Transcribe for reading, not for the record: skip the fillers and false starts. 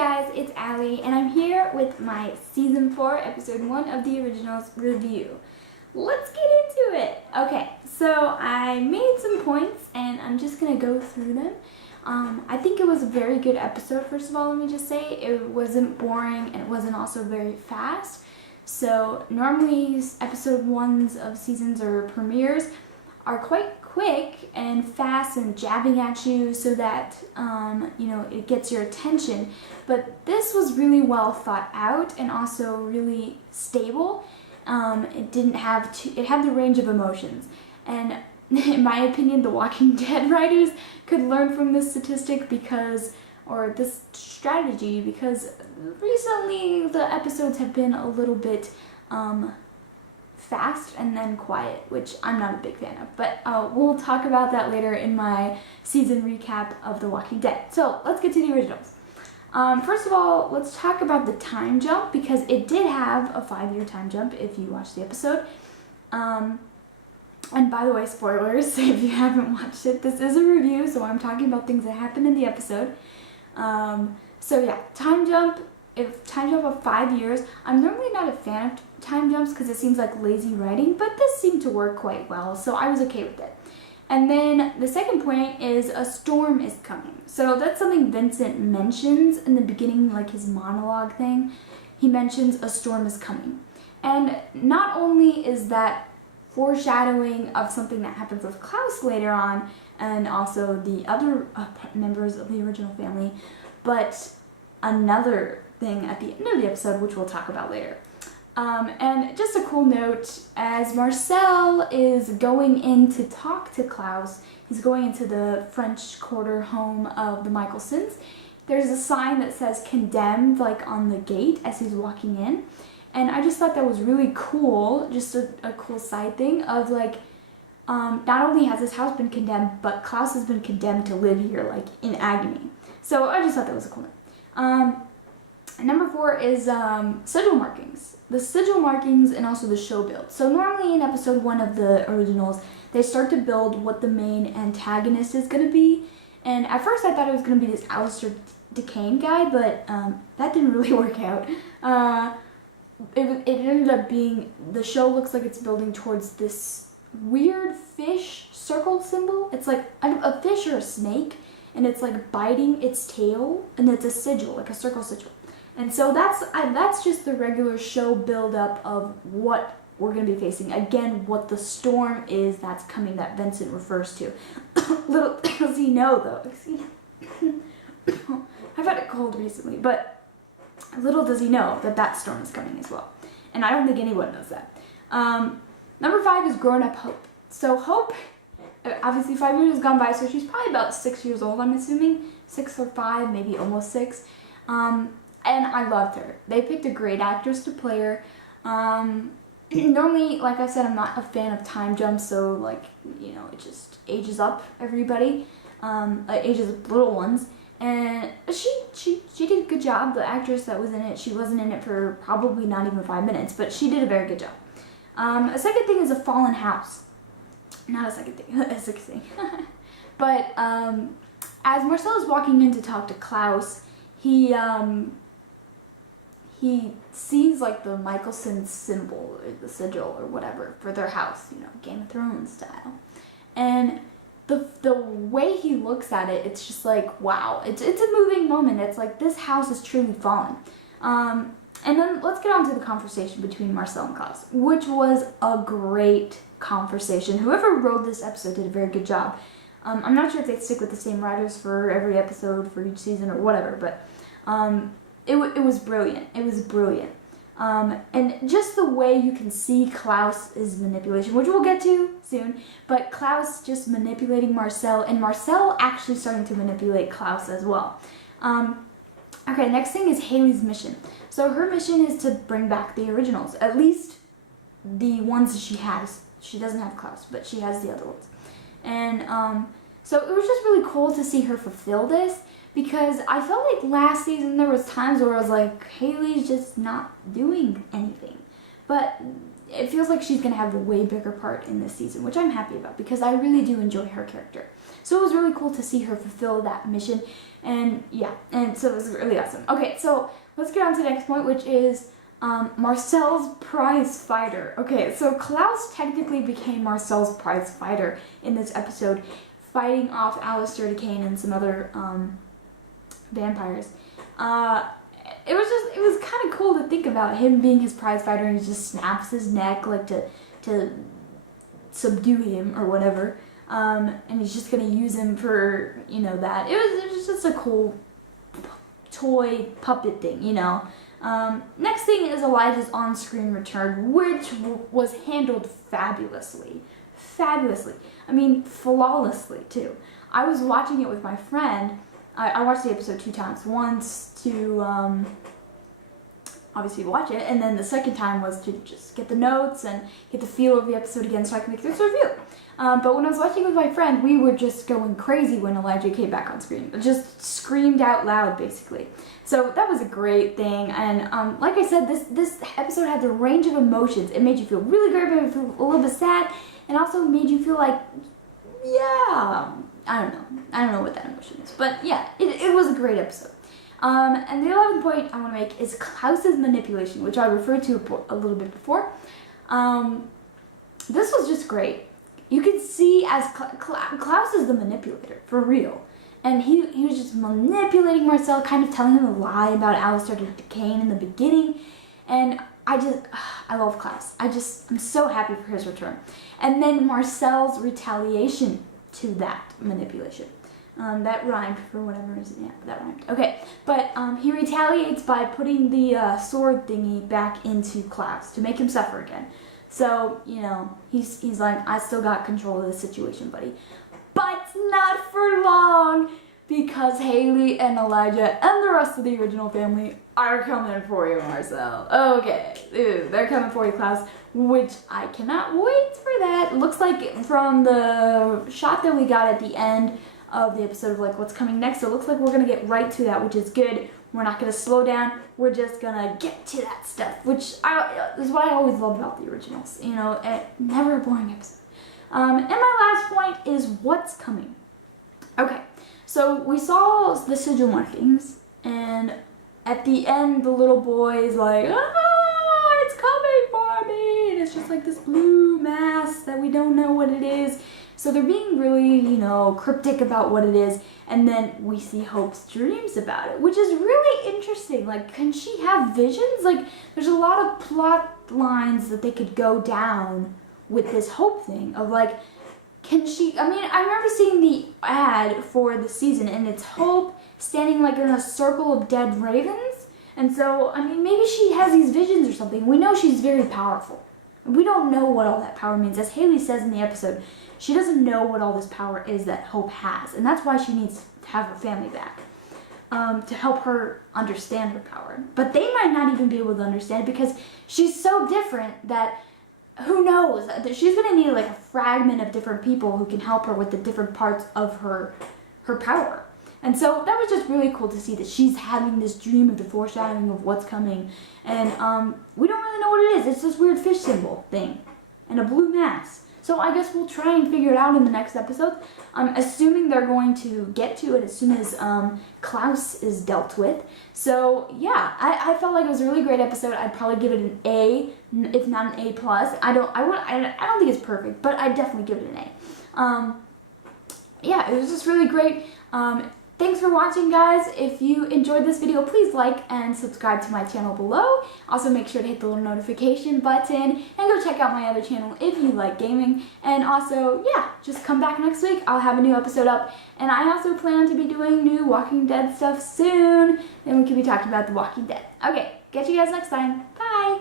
guys, it's Allie, and I'm here with my Season 4, Episode 1 of the Originals review. Let's get into it! Okay, so I made some points, and I'm just going to go through them. I think it was a very good episode, first of all, let me just say. It wasn't boring, and it wasn't also very fast. So, normally Episode 1s of seasons or premieres are quite quick and fast and jabbing at you so that, it gets your attention. But this was really well thought out and also really stable. It had the range of emotions. And in my opinion, the Walking Dead writers could learn from this statistic or this strategy, because recently the episodes have been a little bit, fast and then quiet, which I'm not a big fan of, but we'll talk about that later in my season recap of The Walking Dead. So let's get to the originals. First of all, let's talk about the time jump, because it did have a 5-year time jump if you watched the episode. And by the way, spoilers, if you haven't watched it, this is a review, so I'm talking about things that happened in the episode. So yeah, time jump. If time jump of 5 years, I'm normally not a fan of time jumps because it seems like lazy writing, but this seemed to work quite well, so I was okay with it. And then the second point is a storm is coming. So that's something Vincent mentions in the beginning, like his monologue thing. He mentions a storm is coming. And not only is that foreshadowing of something that happens with Klaus later on, and also the other members of the original family, but another thing at the end of the episode, which we'll talk about later. And just a cool note, as Marcel is going in to talk to Klaus, he's going into the French Quarter home of the Michelsons. There's a sign that says condemned, like on the gate as he's walking in. And I just thought that was really cool, just a cool side thing of like, not only has his house been condemned, but Klaus has been condemned to live here, like in agony. So I just thought that was a cool note. Number 4 is sigil markings. The sigil markings and also the show build. So normally in episode 1 of the originals, they start to build what the main antagonist is going to be. And at first I thought it was going to be this Alistair Decane guy, but that didn't really work out. It ended up being, the show looks like it's building towards this weird fish circle symbol. It's like a fish or a snake, and it's like biting its tail, and it's a sigil, like a circle sigil. And so that's just the regular show build-up of what we're going to be facing. Again, what the storm is that's coming that Vincent refers to. Little does he know, though. I've had a cold recently, but little does he know that storm is coming as well. And I don't think anyone knows that. Number 5 is grown-up Hope. So Hope, obviously 5 years has gone by, so she's probably about 6 years old, I'm assuming. 6 or 5, maybe almost 6. And I loved her. They picked a great actress to play her. Normally, like I said, I'm not a fan of time jumps, so like, it just ages up everybody. Ages up little ones. And she did a good job. The actress that was in it, she wasn't in it for probably not even 5 minutes, but she did a very good job. A second thing is a fallen house. Not a second thing, a sixth thing. But as Marcel is walking in to talk to Klaus, he sees like the Michelson symbol or the sigil or whatever for their house, Game of Thrones style. And the way he looks at it, it's just like, wow, it's a moving moment. It's like, this house is truly fallen. And then let's get on to the conversation between Marcel and Klaus, which was a great conversation. Whoever wrote this episode did a very good job. I'm not sure if they stick with the same writers for every episode for each season or whatever, but it was brilliant. It was brilliant. And just the way you can see Klaus's manipulation, which we'll get to soon, but Klaus just manipulating Marcel, and Marcel actually starting to manipulate Klaus as well. Okay, next thing is Haley's mission. So her mission is to bring back the originals, at least the ones that she has. She doesn't have Klaus, but she has the other ones. And so it was just really cool to see her fulfill this, because I felt like last season there was times where I was like, Haley's just not doing anything. But it feels like she's going to have a way bigger part in this season, which I'm happy about because I really do enjoy her character. So it was really cool to see her fulfill that mission. And yeah, and so it was really awesome. Okay, so let's get on to the next point, which is Marcel's prize fighter. Okay, so Klaus technically became Marcel's prize fighter in this episode, fighting off Alistair Kane and some other vampires. It was kind of cool to think about him being his prize fighter, and he just snaps his neck like to subdue him or whatever. And he's just gonna use him for, you know, that. It was just a cool toy puppet thing, you know. Next thing is Elijah's on-screen return, which was handled fabulously. Fabulously. I mean, flawlessly, too. I was watching it with my friend. I watched the episode 2 times. Once to obviously watch it, and then the second time was to just get the notes and get the feel of the episode again so I can make this review. But when I was watching with my friend, we were just going crazy when Elijah came back on screen. Just screamed out loud, basically. So that was a great thing. And like I said, this episode had the range of emotions. It made you feel really great, made you feel a little bit sad, and also made you feel like, yeah, I don't know what that emotion is. But yeah, it was a great episode. And the 11th point I want to make is Klaus's manipulation, which I referred to a little bit before. This was just great. You could see as Klaus is the manipulator, for real. And he was just manipulating Marcel, kind of telling him a lie about Alistair Kane in the beginning. And I love Klaus. I'm so happy for his return. And then Marcel's retaliation to that manipulation. That rhymed for whatever reason. Yeah, that rhymed. Okay, but he retaliates by putting the sword thingy back into Klaus to make him suffer again. So, you know, he's like, I still got control of the situation, buddy. But not for long, because Haley and Elijah and the rest of the original family are coming for you, Marcel. Okay, they're coming for you, Klaus, which I cannot wait for that. Looks like from the shot that we got at the end of the episode of like what's coming next, so it looks like we're gonna get right to that, which is good. We're not gonna slow down. We're just gonna get to that stuff, which is what I always love about the originals. You know, never a boring episode. And my last point is what's coming. Okay, so we saw the sigil markings, and at the end, the little boy is like, "Ah, it's coming for me!" And it's just like this blue mass that we don't know what it is. So they're being really, you know, cryptic about what it is, and then we see Hope's dreams about it, which is really interesting. Like, can she have visions? Like, there's a lot of plot lines that they could go down with this Hope thing of like, can she, I mean, I remember seeing the ad for the season, and it's Hope standing like in a circle of dead ravens, and so, I mean, maybe she has these visions or something. We know she's very powerful. We don't know what all that power means. As Haley says in the episode, she doesn't know what all this power is that Hope has, and that's why she needs to have her family back, to help her understand her power. But they might not even be able to understand it because she's so different that who knows? She's going to need like a fragment of different people who can help her with the different parts of her power. And so that was just really cool to see that she's having this dream of the foreshadowing of what's coming. And we don't really know what it is. It's this weird fish symbol thing and a blue mass. So I guess we'll try and figure it out in the next episode. I'm assuming they're going to get to it as soon as Klaus is dealt with. So yeah, I felt like it was a really great episode. I'd probably give it an A, if not an A+. I don't think it's perfect, but I'd definitely give it an A. Yeah, it was just really great. Thanks for watching, guys. If you enjoyed this video, please like and subscribe to my channel below. Also, make sure to hit the little notification button and go check out my other channel if you like gaming. And also, yeah, just come back next week. I'll have a new episode up. And I also plan to be doing new Walking Dead stuff soon. And we can be talking about The Walking Dead. Okay, catch you guys next time. Bye!